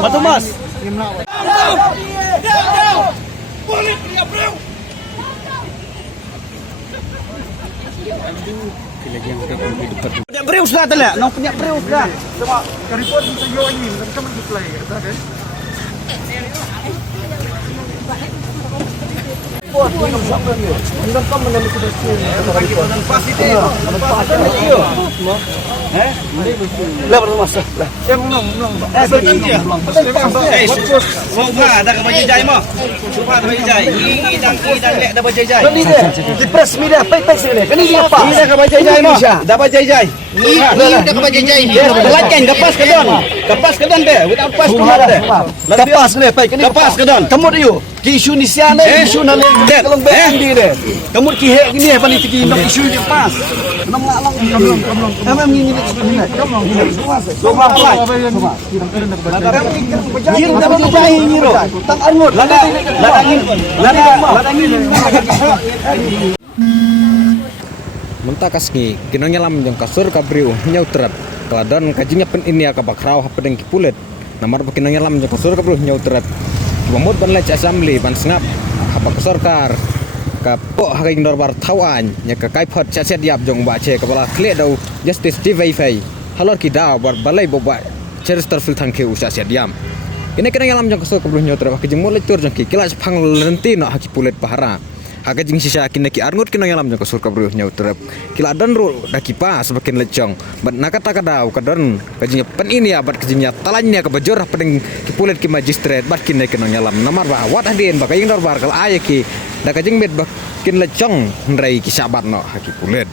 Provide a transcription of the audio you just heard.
Matumas. Punya berius dah tala, nak punya berius dah. Sama report sa iyo ini, kita mag-reply ka, okay? Buat minum sampai ni. Hingga kamu menemui sudah sini. Pas itu. Pas itu. Eh? Lah bermasa. Lah. Belum. Sofa dah ke baju jai mah. Sofa dah baju jai. Ini dah lek dah baju jai. Kini dia. Di press media pek sini. Kini dia apa? Ini dah ke baju jai mah. Dah baju jai. Ini dah ke baju jai. Lakan kapas ke don. Kapas ke don deh. Without pas tu ada. Kapas ni pek kini. Kapas ke don. Kamu dia. Ki isu ni siapa? Isu nak kalau bendi deh. Kamu kihek gini apa ni tiki nak isu je pas. Nam lang belum. Emang ini ni. Sofa pelai. Ini dah berjaya ini ro. Tang angut. Lada angin. Mentakas ni kinong nyalam jong kasur kabriu nyautrat. Keladon kajinya pen ini akabakrau hapedeng kipulet. Namar kinong nyalam jong kasur kabriu nyautrat. Mamut ban lech assembly ban sngap hapa kesorkar ka po hakai norbar thawan nya ka kai phot cha set yap jong ba che ka bala khle dau justice tv fai halor ki da bar balai boba cherster fil thangke usa set yam kene kene yalam jong kasor kabruh nyotra ka jeng molek tur jong ki kilas phang lenti no haki pulet pahara haga jing sisa kine ki arngut kene yalam jong kasor kabruh nyotra kila dan ro daki pa sebakin lecong bat nakata kadau kadon kajing pen ini abat kajingnya talanya ka bajor pedeng ki pulet ki magistrate bat kine kene yalam namar ba wat hadin ba kaying dorbar kal ayaki da kajing med bakin lecong ndrai ki sabat no haki pulet